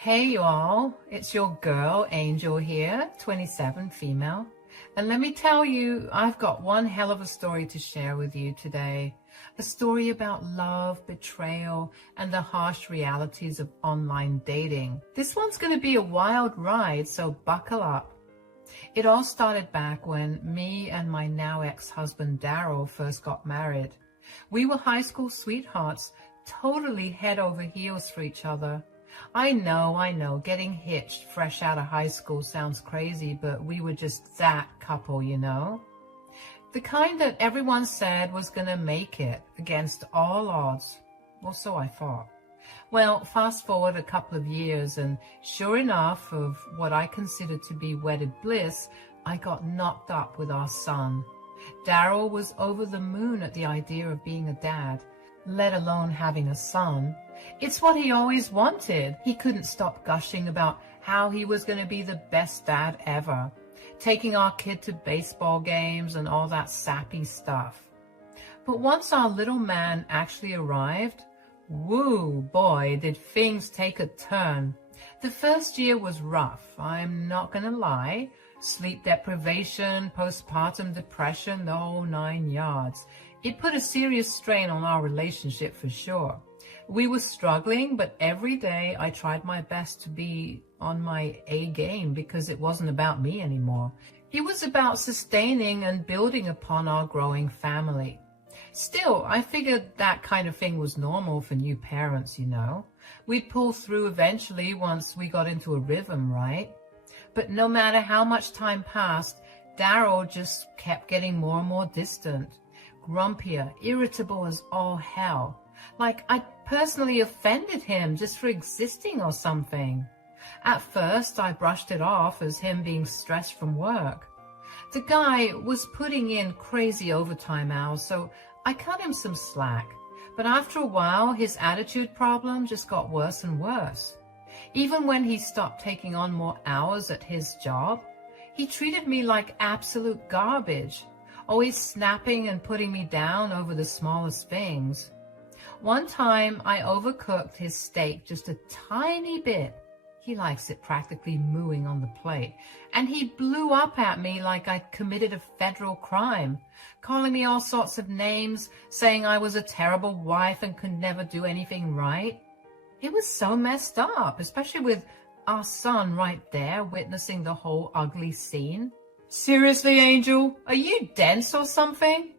Hey y'all, it's your girl Angel here, 27, female. And let me tell you, I've got one hell of a story to share with you today. A story about love, betrayal, and the harsh realities of online dating. This one's going to be a wild ride, so buckle up. It all started back when me and my now ex-husband Daryl first got married. We were high school sweethearts, totally head over heels for each other. I know, getting hitched fresh out of high school sounds crazy, but we were just that couple, you know? The kind that everyone said was gonna make it against all odds. Well, so I thought. Well, fast forward a couple of years, and sure enough, of what I considered to be wedded bliss, I got knocked up with our son. Daryl was over the moon at the idea of being a dad, let alone having a son. It's what he always wanted. He couldn't stop gushing about how he was going to be the best dad ever, taking our kid to baseball games and all that sappy stuff. But once our little man actually arrived, woo boy, did things take a turn. The first year was rough, I'm not going to lie. Sleep deprivation, postpartum depression, the whole 9 yards. It put a serious strain on our relationship for sure. We were struggling, but every day I tried my best to be on my A game because it wasn't about me anymore. It was about sustaining and building upon our growing family. Still, I figured that kind of thing was normal for new parents, you know. We'd pull through eventually once we got into a rhythm, right? But no matter how much time passed, Daryl just kept getting more and more distant, grumpier, irritable as all hell. Like I personally offended him just for existing or something. At first, I brushed it off as him being stressed from work. The guy was putting in crazy overtime hours, so I cut him some slack. But after a while, his attitude problem just got worse and worse. Even when he stopped taking on more hours at his job, he treated me like absolute garbage, always snapping and putting me down over the smallest things. One time, I overcooked his steak just a tiny bit. He likes it practically mooing on the plate. And he blew up at me like I'd committed a federal crime, calling me all sorts of names, saying I was a terrible wife and could never do anything right. It was so messed up, especially with our son right there witnessing the whole ugly scene. Seriously, Angel, are you dense or something?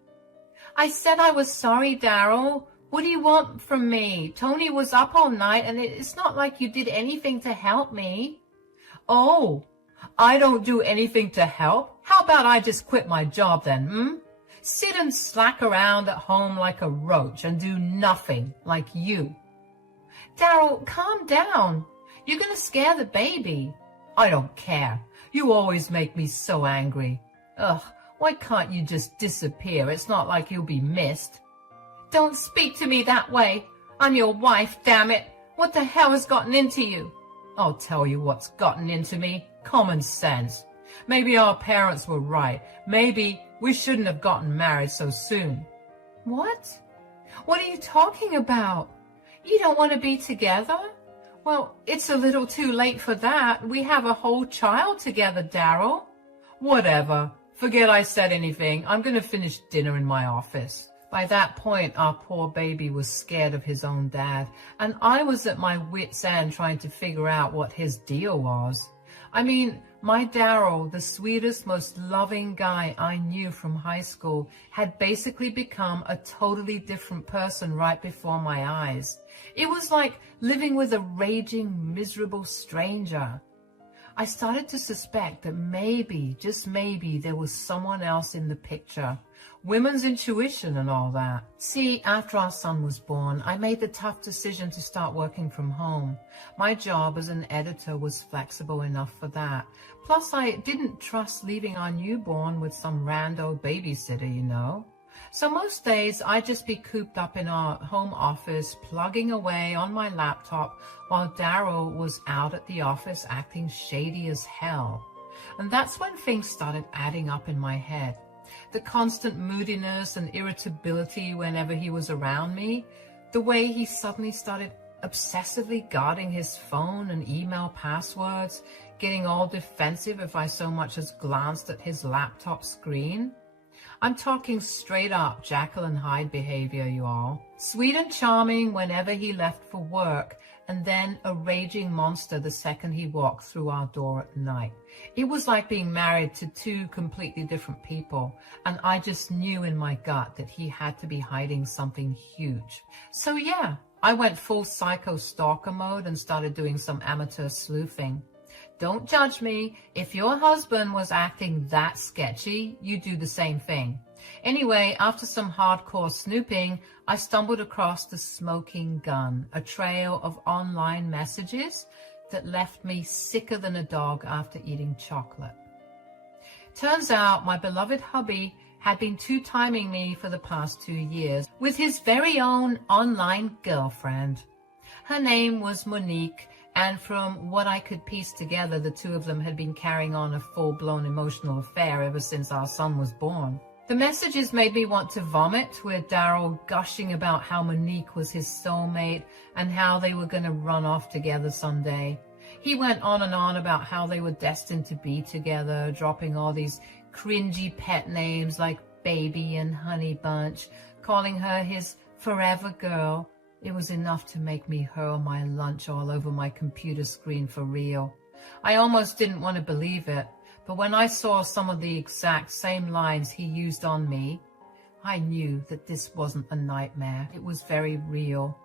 I said I was sorry, Daryl. What do you want from me? Tony was up all night and it's not like you did anything to help me. Oh, I don't do anything to help? How about I just quit my job then, Sit and slack around at home like a roach and do nothing like you. Daryl, calm down. You're gonna scare the baby. I don't care. You always make me so angry. Ugh, why can't you just disappear? It's not like you'll be missed. Don't speak to me that way. I'm your wife, damn it. What the hell has gotten into you? I'll tell you what's gotten into me. Common sense. Maybe our parents were right. Maybe we shouldn't have gotten married so soon. What? What are you talking about? You don't want to be together? Well, it's a little too late for that. We have a whole child together, Daryl. Whatever. Forget I said anything. I'm going to finish dinner in my office. By that point, our poor baby was scared of his own dad, and I was at my wit's end trying to figure out what his deal was. I mean, my Daryl, the sweetest, most loving guy I knew from high school, had basically become a totally different person right before my eyes. It was like living with a raging, miserable stranger. I started to suspect that maybe, just maybe, there was someone else in the picture. Women's intuition and all that. See, after our son was born, I made the tough decision to start working from home. My job as an editor was flexible enough for that. Plus, I didn't trust leaving our newborn with some rando babysitter, you know. So most days, I'd just be cooped up in our home office, plugging away on my laptop, while Daryl was out at the office acting shady as hell. And that's when things started adding up in my head. The constant moodiness and irritability whenever he was around me, the way he suddenly started obsessively guarding his phone and email passwords, getting all defensive if I so much as glanced at his laptop screen. I'm talking straight up Jekyll and Hyde behavior, you all. Sweet and charming whenever he left for work, and then a raging monster the second he walked through our door at night. It was like being married to two completely different people, and I just knew in my gut that he had to be hiding something huge. So yeah, I went full psycho stalker mode and started doing some amateur sleuthing. Don't judge me. If your husband was acting that sketchy, you do the same thing. Anyway, after some hardcore snooping, I stumbled across the smoking gun, a trail of online messages that left me sicker than a dog after eating chocolate. Turns out my beloved hubby had been two-timing me for the past 2 years with his very own online girlfriend. Her name was Monique, and from what I could piece together, the two of them had been carrying on a full-blown emotional affair ever since our son was born. The messages made me want to vomit, with Daryl gushing about how Monique was his soulmate and how they were going to run off together someday. He went on and on about how they were destined to be together, dropping all these cringy pet names like Baby and Honey Bunch, calling her his forever girl. It was enough to make me hurl my lunch all over my computer screen for real. I almost didn't want to believe it, but when I saw some of the exact same lines he used on me, I knew that this wasn't a nightmare. It was very real.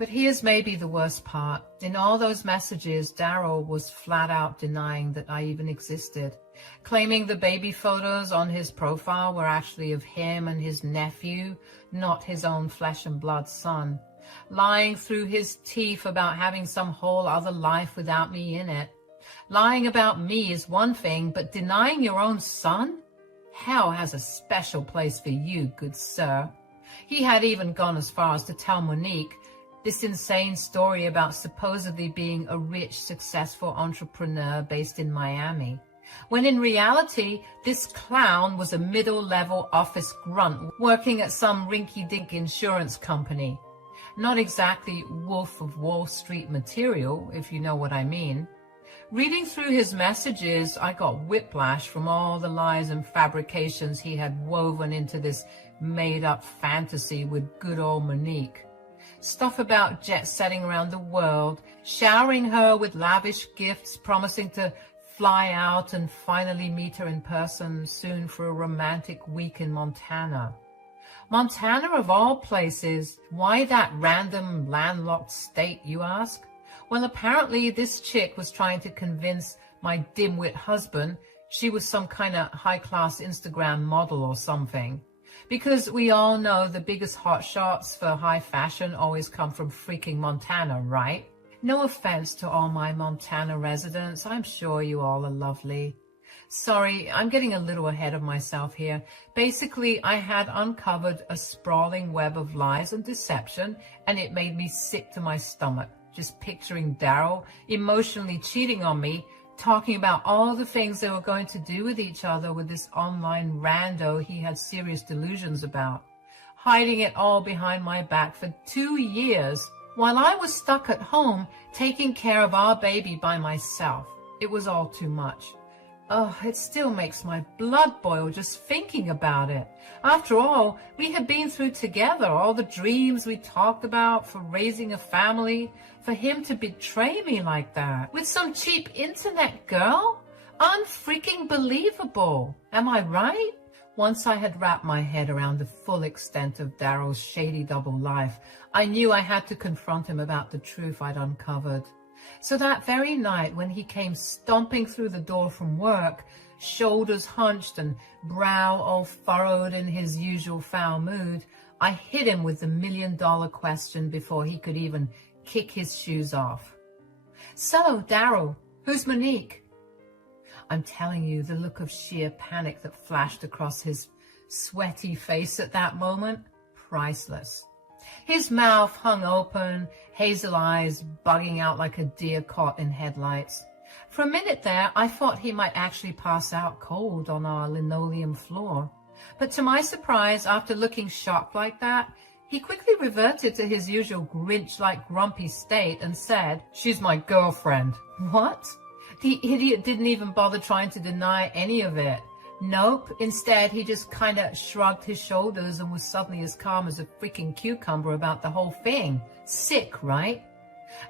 But here's maybe the worst part. In all those messages, Daryl was flat out denying that I even existed, claiming the baby photos on his profile were actually of him and his nephew, not his own flesh and blood son, lying through his teeth about having some whole other life without me in it. Lying about me is one thing, but denying your own son? Hell has a special place for you, good sir. He had even gone as far as to tell Monique this insane story about supposedly being a rich, successful entrepreneur based in Miami, when in reality, this clown was a middle-level office grunt working at some rinky-dink insurance company. Not exactly Wolf of Wall Street material, if you know what I mean. Reading through his messages, I got whiplash from all the lies and fabrications he had woven into this made-up fantasy with good old Monique. Stuff about jet-setting around the world, showering her with lavish gifts, promising to fly out and finally meet her in person soon for a romantic week in Montana. Montana of all places, why that random landlocked state, you ask? Well, apparently this chick was trying to convince my dimwit husband she was some kind of high-class Instagram model or something. Because we all know the biggest hotshots for high fashion always come from freaking Montana, right? No offense to all my Montana residents. I'm sure you all are lovely. Sorry, I'm getting a little ahead of myself here. Basically, I had uncovered a sprawling web of lies and deception, and it made me sick to my stomach, just picturing Daryl emotionally cheating on me, talking about all the things they were going to do with each other with this online rando he had serious delusions about, hiding it all behind my back for 2 years while I was stuck at home taking care of our baby by myself. It was all too much. Oh, it still makes my blood boil just thinking about it. After all, we had been through together all the dreams we talked about for raising a family. For him to betray me like that with some cheap internet girl? Unfreaking believable. Am I right? Once I had wrapped my head around the full extent of Daryl's shady double life, I knew I had to confront him about the truth I'd uncovered. So that very night when he came stomping through the door from work, shoulders hunched and brow all furrowed in his usual foul mood, I hit him with the million-dollar question before he could even kick his shoes off. So, Daryl, who's Monique? I'm telling you, the look of sheer panic that flashed across his sweaty face at that moment, priceless. His mouth hung open, hazel eyes bugging out like a deer caught in headlights. For a minute there, I thought he might actually pass out cold on our linoleum floor. But to my surprise, after looking shocked like that, He quickly reverted to his usual Grinch-like grumpy state and said, "She's my girlfriend." What? The idiot didn't even bother trying to deny any of it. Nope. Instead, he just kind of shrugged his shoulders and was suddenly as calm as a freaking cucumber about the whole thing. Sick, right?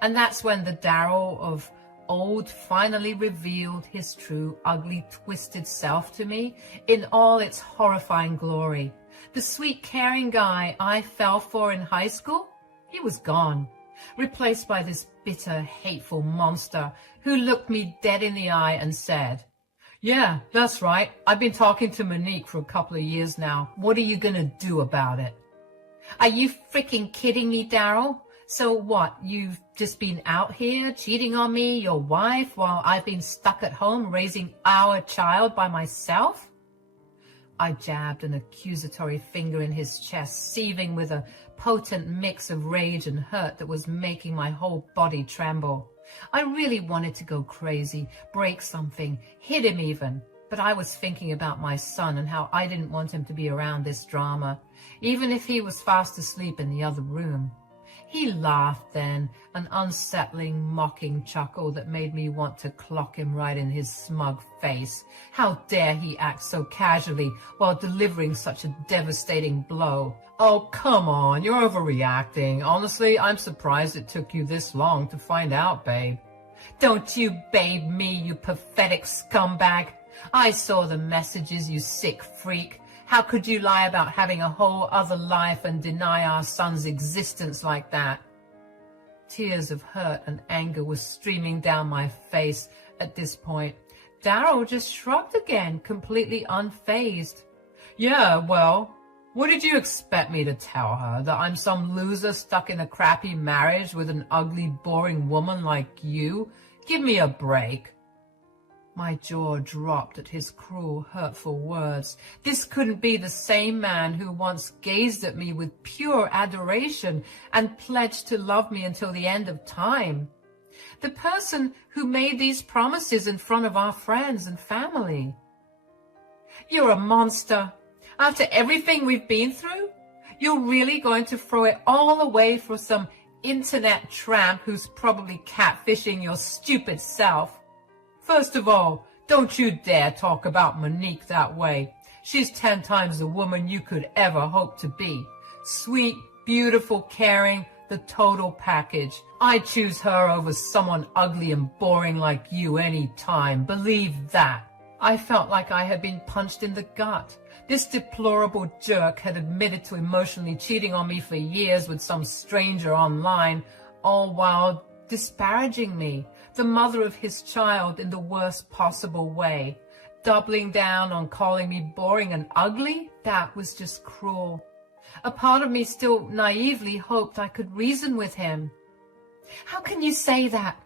And that's when the Daryl of old finally revealed his true, ugly, twisted self to me in all its horrifying glory. The sweet, caring guy I fell for in high school, he was gone, replaced by this bitter, hateful monster who looked me dead in the eye and said, "Yeah, that's right. I've been talking to Monique for a couple of years now. What are you gonna do about it?" Are you freaking kidding me, Daryl? So what, you've just been out here cheating on me, your wife, while I've been stuck at home raising our child by myself? I jabbed an accusatory finger in his chest, seething with a potent mix of rage and hurt that was making my whole body tremble. I really wanted to go crazy, break something, hit him even. But I was thinking about my son and how I didn't want him to be around this drama, even if he was fast asleep in the other room. He laughed then, an unsettling, mocking chuckle that made me want to clock him right in his smug face. How dare he act so casually while delivering such a devastating blow? "Oh, come on, you're overreacting. Honestly, I'm surprised it took you this long to find out, babe." "Don't you babe me, you pathetic scumbag. I saw the messages, you sick freak. How could you lie about having a whole other life and deny our son's existence like that?" Tears of hurt and anger were streaming down my face at this point. Daryl just shrugged again, completely unfazed. "Yeah, well, what did you expect me to tell her? That I'm some loser stuck in a crappy marriage with an ugly, boring woman like you? Give me a break." My jaw dropped at his cruel, hurtful words. This couldn't be the same man who once gazed at me with pure adoration and pledged to love me until the end of time. The person who made these promises in front of our friends and family. "You're a monster. After everything we've been through, you're really going to throw it all away for some internet tramp who's probably catfishing your stupid self. First of all, don't you dare talk about Monique that way. She's 10 times the woman you could ever hope to be. Sweet, beautiful, caring, the total package. I'd choose her over someone ugly and boring like you any time. Believe that." I felt like I had been punched in the gut. This deplorable jerk had admitted to emotionally cheating on me for years with some stranger online, all while disparaging me, the mother of his child, in the worst possible way. Doubling down on calling me boring and ugly? That was just cruel. A part of me still naively hoped I could reason with him. "How can you say that?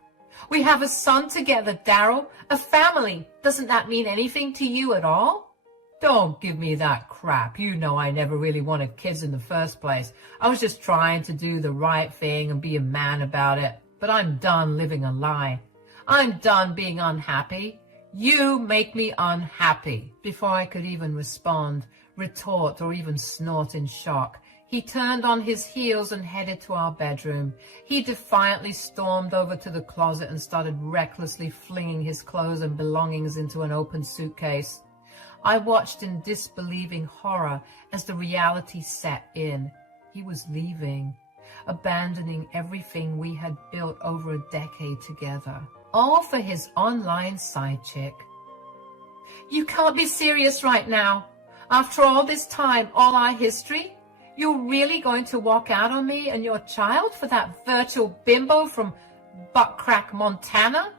We have a son together, Daryl, a family. Doesn't that mean anything to you at all?" "Don't give me that crap. You know I never really wanted kids in the first place. I was just trying to do the right thing and be a man about it. But I'm done living a lie. I'm done being unhappy. You make me unhappy." Before I could even respond, retort, or even snort in shock, he turned on his heels and headed to our bedroom. He defiantly stormed over to the closet and started recklessly flinging his clothes and belongings into an open suitcase. I watched in disbelieving horror as the reality set in. He was leaving, abandoning everything we had built over a decade together, all for his online side chick. "You can't be serious right now. After all this time, all our history, you're really going to walk out on me and your child for that virtual bimbo from Buttcrack, Montana?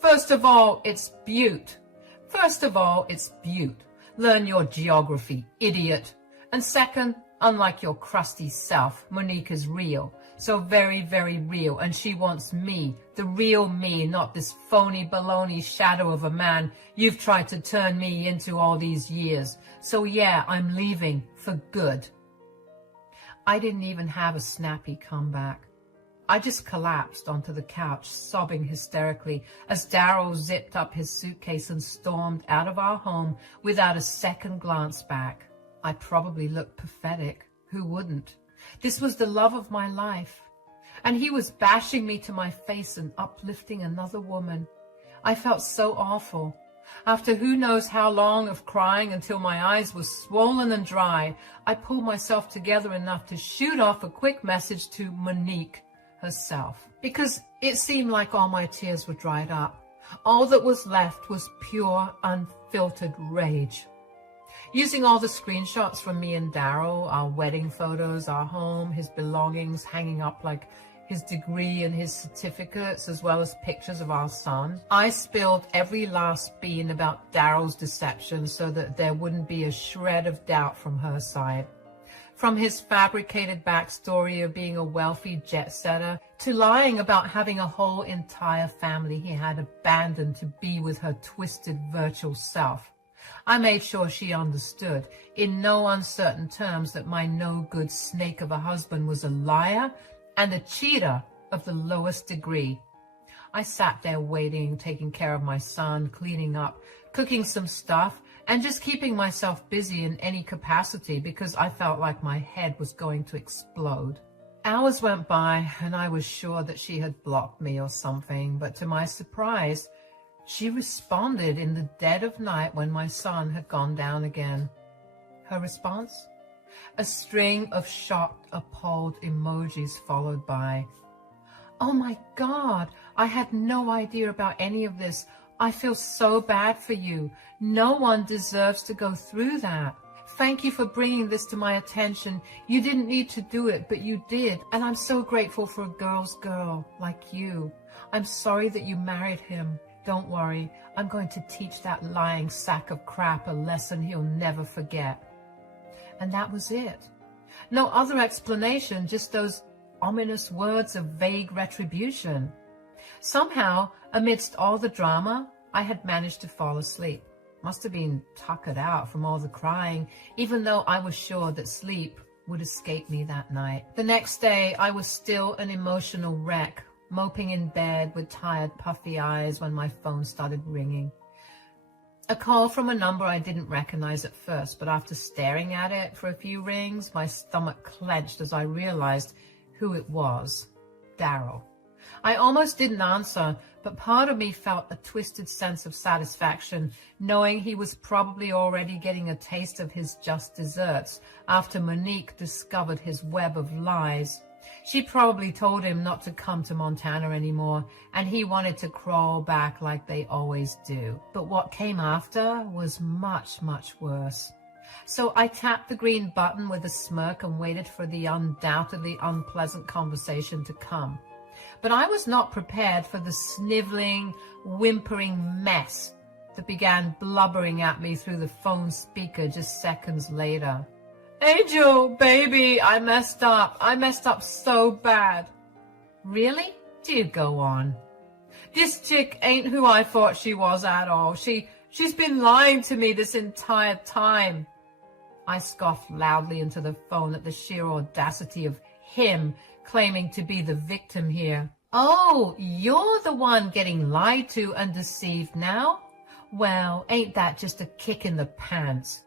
First of all, it's Butte. Learn your geography, idiot. And second, unlike your crusty self, Monique is real. So very, very real. And she wants me, the real me, not this phony baloney shadow of a man you've tried to turn me into all these years. So yeah, I'm leaving for good." I didn't even have a snappy comeback. I just collapsed onto the couch, sobbing hysterically as Daryl zipped up his suitcase and stormed out of our home without a second glance back. I probably looked pathetic. Who wouldn't? This was the love of my life. And he was bashing me to my face and uplifting another woman. I felt so awful. After who knows how long of crying until my eyes were swollen and dry, I pulled myself together enough to shoot off a quick message to Monique herself, because it seemed like all my tears were dried up. All that was left was pure, unfiltered rage. Using all the screenshots from me and Daryl, our wedding photos, our home, his belongings hanging up like his degree and his certificates, as well as pictures of our son, I spilled every last bean about Daryl's deception so that there wouldn't be a shred of doubt from her side. From his fabricated backstory of being a wealthy jet setter to lying about having a whole entire family he had abandoned to be with her twisted virtual self, I made sure she understood in no uncertain terms that my no-good snake of a husband was a liar and a cheater of the lowest degree. I sat there waiting, taking care of my son, cleaning up, cooking some stuff, and just keeping myself busy in any capacity because I felt like my head was going to explode. Hours went by and I was sure that she had blocked me or something, but to my surprise, she responded in the dead of night when my son had gone down again. Her response? A string of shocked, appalled emojis followed by, "Oh my God, I had no idea about any of this. I feel so bad for you. No one deserves to go through that. Thank you for bringing this to my attention. You didn't need to do it, but you did. And I'm so grateful for a girl's girl like you. I'm sorry that you married him. Don't worry, I'm going to teach that lying sack of crap a lesson he'll never forget." And that was it. No other explanation, just those ominous words of vague retribution. Somehow, amidst all the drama, I had managed to fall asleep. Must have been tuckered out from all the crying, even though I was sure that sleep would escape me that night. The next day, I was still an emotional wreck, moping in bed with tired, puffy eyes when my phone started ringing. A call from a number I didn't recognize at first, but after staring at it for a few rings, my stomach clenched as I realized who it was. Daryl. I almost didn't answer, but part of me felt a twisted sense of satisfaction, knowing he was probably already getting a taste of his just desserts after Monique discovered his web of lies. She probably told him not to come to Montana anymore, and he wanted to crawl back like they always do. But what came after was much, much worse. So I tapped the green button with a smirk and waited for the undoubtedly unpleasant conversation to come. But I was not prepared for the sniveling, whimpering mess that began blubbering at me through the phone speaker just seconds later. "Angel, baby, I messed up. I messed up so bad." "Really? Do go on." "This chick ain't who I thought she was at all. She's been lying to me this entire time." I scoffed loudly into the phone at the sheer audacity of him claiming to be the victim here. "Oh, you're the one getting lied to and deceived now? Well, ain't that just a kick in the pants?"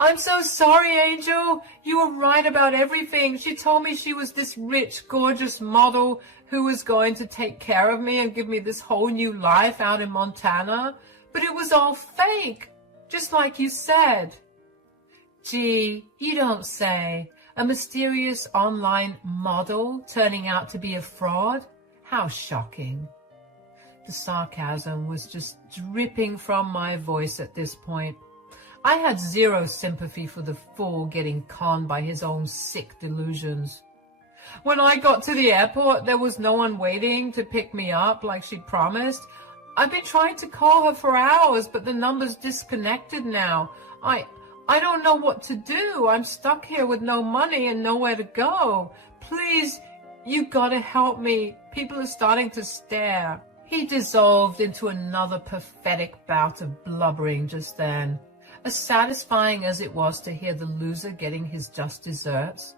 "I'm so sorry, Angel. You were right about everything. She told me she was this rich, gorgeous model who was going to take care of me and give me this whole new life out in Montana. But it was all fake, just like you said." "Gee, you don't say. A mysterious online model turning out to be a fraud? How shocking." The sarcasm was just dripping from my voice at this point. I had zero sympathy for the fool getting conned by his own sick delusions. "When I got to the airport, there was no one waiting to pick me up like she promised. I've been trying to call her for hours, but the number's disconnected now. I don't know what to do. I'm stuck here with no money and nowhere to go. Please, you gotta help me. People are starting to stare." He dissolved into another pathetic bout of blubbering just then. As satisfying as it was to hear the loser getting his just desserts,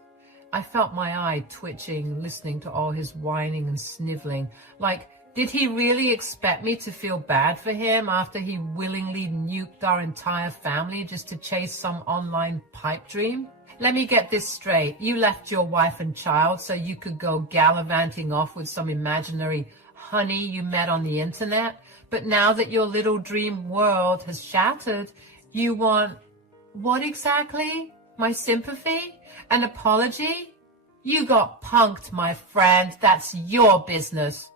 I felt my eye twitching, listening to all his whining and sniveling. Like, did he really expect me to feel bad for him after he willingly nuked our entire family just to chase some online pipe dream? let me get this straight. You left your wife and child so you could go gallivanting off with some imaginary honey you met on the internet. But now that your little dream world has shattered, you want what exactly? My sympathy? An apology? You got punked, my friend. That's your business.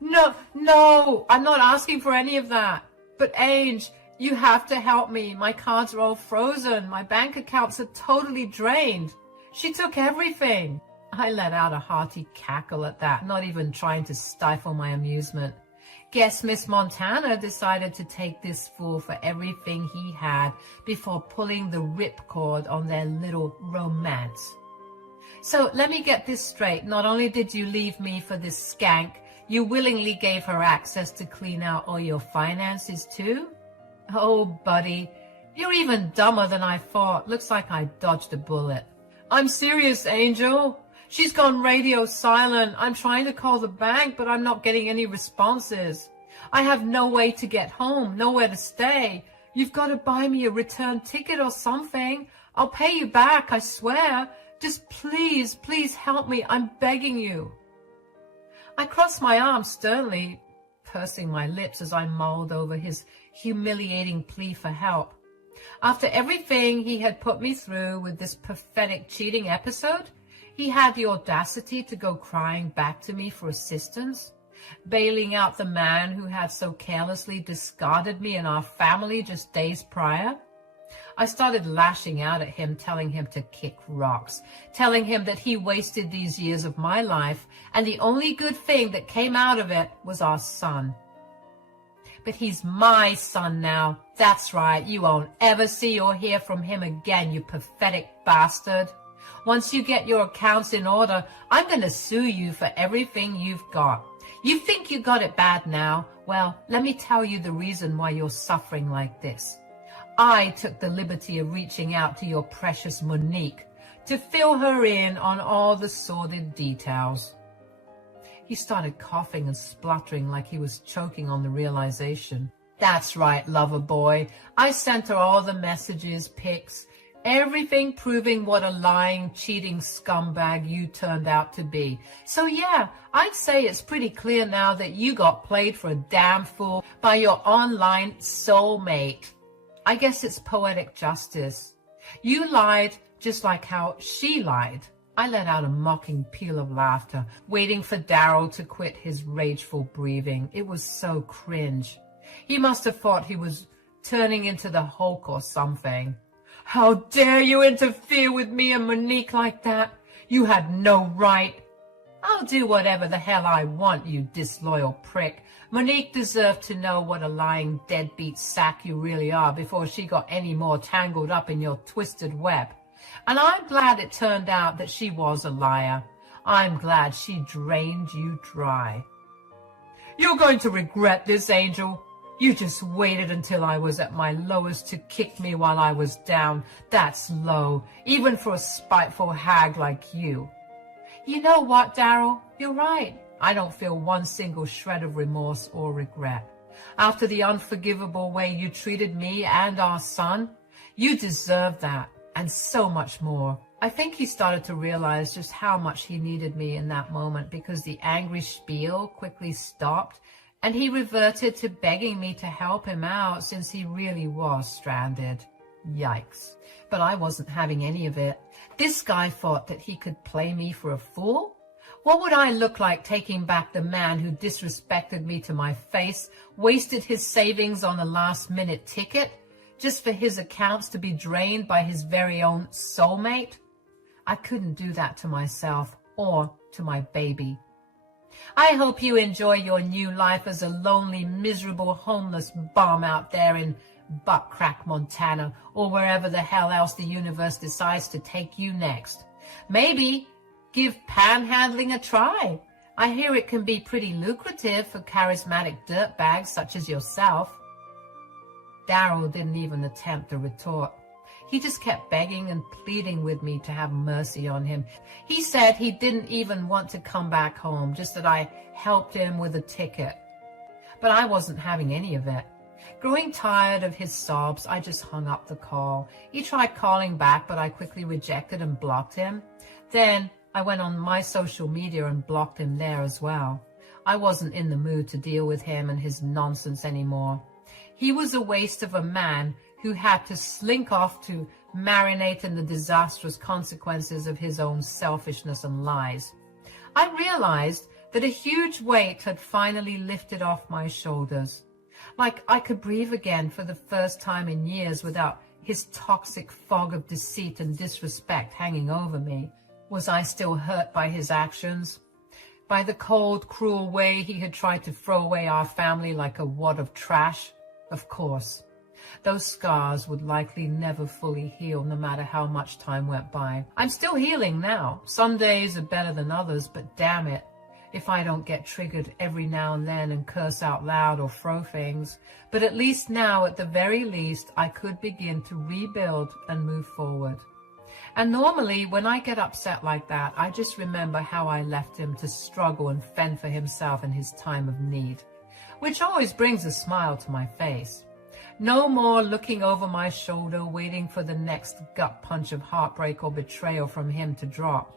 No, I'm not asking for any of that. But Ange, you have to help me. My cards are all frozen. My bank accounts are totally drained. She took everything. I let out a hearty cackle at that, not even trying to stifle my amusement. Guess Miss Montana decided to take this fool for everything he had before pulling the ripcord on their little romance. So let me get this straight. Not only did you leave me for this skank, you willingly gave her access to clean out all your finances too? Oh, buddy, you're even dumber than I thought. Looks like I dodged a bullet. I'm serious, Angel. She's gone radio silent. I'm trying to call the bank, but I'm not getting any responses. I have no way to get home, nowhere to stay. You've got to buy me a return ticket or something. I'll pay you back, I swear. Just please help me. I'm begging you. I crossed my arms sternly, pursing my lips as I mulled over his humiliating plea for help. After everything he had put me through with this pathetic cheating episode, he had the audacity to go crying back to me for assistance, bailing out the man who had so carelessly discarded me and our family just days prior. I started lashing out at him, telling him to kick rocks, telling him that he wasted these years of my life, and the only good thing that came out of it was our son. But he's my son now. That's right, you won't ever see or hear from him again, you pathetic bastard. Once you get your accounts in order, I'm going to sue you for everything you've got. You think you got it bad now? Well, let me tell you the reason why you're suffering like this. I took the liberty of reaching out to your precious Monique to fill her in on all the sordid details. He started coughing and spluttering like he was choking on the realization. That's right, lover boy. I sent her all the messages, pics, everything proving what a lying, cheating scumbag you turned out to be. So yeah, I'd say it's pretty clear now that you got played for a damn fool by your online soulmate. I guess it's poetic justice. You lied just like how she lied. I let out a mocking peal of laughter, waiting for Daryl to quit his rageful breathing. It was so cringe. He must have thought he was turning into the Hulk or something. How dare you interfere with me and Monique like that? You had no right. I'll do whatever the hell I want, you disloyal prick. Monique deserved to know what a lying deadbeat sack you really are before she got any more tangled up in your twisted web. And I'm glad it turned out that she was a liar. I'm glad she drained you dry. You're going to regret this, Angel. You just waited until I was at my lowest to kick me while I was down. That's low, even for a spiteful hag like you. You know what, Daryl? You're right. I don't feel one single shred of remorse or regret. After the unforgivable way you treated me and our son, you deserve that, and so much more. I think he started to realize just how much he needed me in that moment because the angry spiel quickly stopped, and he reverted to begging me to help him out since he really was stranded. Yikes. But I wasn't having any of it. This guy thought that he could play me for a fool? What would I look like taking back the man who disrespected me to my face, wasted his savings on a last-minute ticket, just for his accounts to be drained by his very own soulmate? I couldn't do that to myself or to my baby. I hope you enjoy your new life as a lonely, miserable, homeless bum out there in Butt Crack, Montana, or wherever the hell else the universe decides to take you next. Maybe give panhandling a try. I hear it can be pretty lucrative for charismatic dirtbags such as yourself. Daryl didn't even attempt a retort. He just kept begging and pleading with me to have mercy on him. He said he didn't even want to come back home, just that I helped him with a ticket. But I wasn't having any of it. Growing tired of his sobs, I just hung up the call. He tried calling back, but I quickly rejected and blocked him. Then I went on my social media and blocked him there as well. I wasn't in the mood to deal with him and his nonsense anymore. He was a waste of a man who had to slink off to marinate in the disastrous consequences of his own selfishness and lies. I realized that a huge weight had finally lifted off my shoulders. Like I could breathe again for the first time in years without his toxic fog of deceit and disrespect hanging over me. Was I still hurt by his actions? By the cold, cruel way he had tried to throw away our family like a wad of trash? Of course. Those scars would likely never fully heal no matter how much time went by. I'm still healing now. Some days are better than others, but damn it, if I don't get triggered every now and then and curse out loud or throw things. But at least now, at the very least, I could begin to rebuild and move forward. And normally, when I get upset like that, I just remember how I left him to struggle and fend for himself in his time of need, which always brings a smile to my face. No more looking over my shoulder, waiting for the next gut punch of heartbreak or betrayal from him to drop.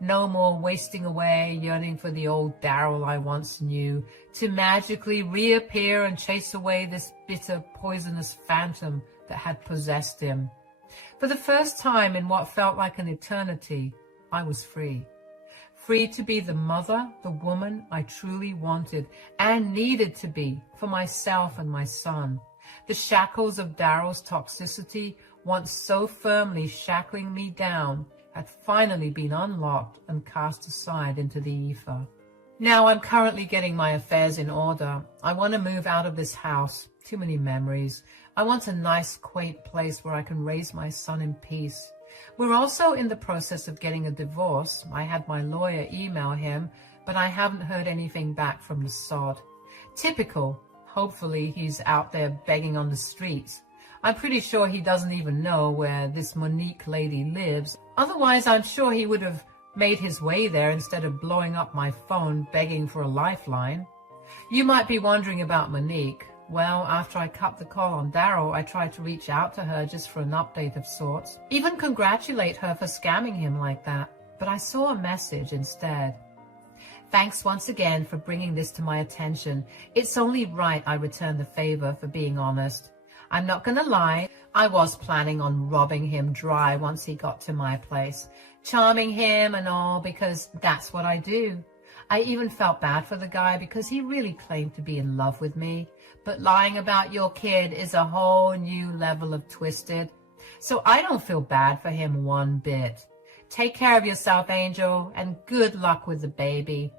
No more wasting away, yearning for the old Daryl I once knew, to magically reappear and chase away this bitter, poisonous phantom that had possessed him. For the first time in what felt like an eternity, I was free. Free to be the mother, the woman I truly wanted and needed to be for myself and my son. The shackles of Daryl's toxicity, once so firmly shackling me down, had finally been unlocked and cast aside into the ether. Now I'm currently getting my affairs in order. I want to move out of this house. Too many memories. I want a nice, quaint place where I can raise my son in peace. We're also in the process of getting a divorce. I had my lawyer email him, but I haven't heard anything back from the sod. Typical. Hopefully he's out there begging on the streets. I'm pretty sure he doesn't even know where this Monique lady lives. Otherwise, I'm sure he would have made his way there instead of blowing up my phone begging for a lifeline. You might be wondering about Monique. Well, after I cut the call on Daryl, I tried to reach out to her just for an update of sorts. Even congratulate her for scamming him like that. But I saw a message instead. Thanks once again for bringing this to my attention. It's only right I return the favor, for being honest. I'm not gonna lie, I was planning on robbing him dry once he got to my place. Charming him and all, because that's what I do. I even felt bad for the guy because he really claimed to be in love with me. But lying about your kid is a whole new level of twisted. So I don't feel bad for him one bit. Take care of yourself, Angel, and good luck with the baby.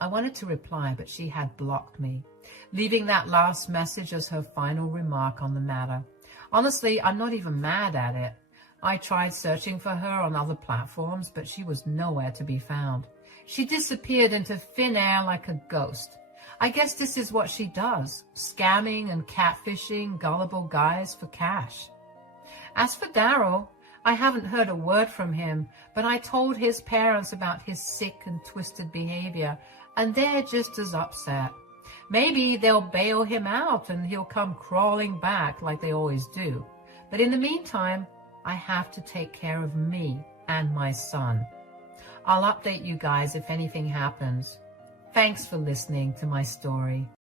I wanted to reply, but she had blocked me, leaving that last message as her final remark on the matter. Honestly, I'm not even mad at it. I tried searching for her on other platforms, but she was nowhere to be found. She disappeared into thin air like a ghost. I guess this is what she does, scamming and catfishing gullible guys for cash. As for Daryl, I haven't heard a word from him, but I told his parents about his sick and twisted behavior, and they're just as upset. Maybe they'll bail him out and he'll come crawling back like they always do. But in the meantime, I have to take care of me and my son. I'll update you guys if anything happens. Thanks for listening to my story.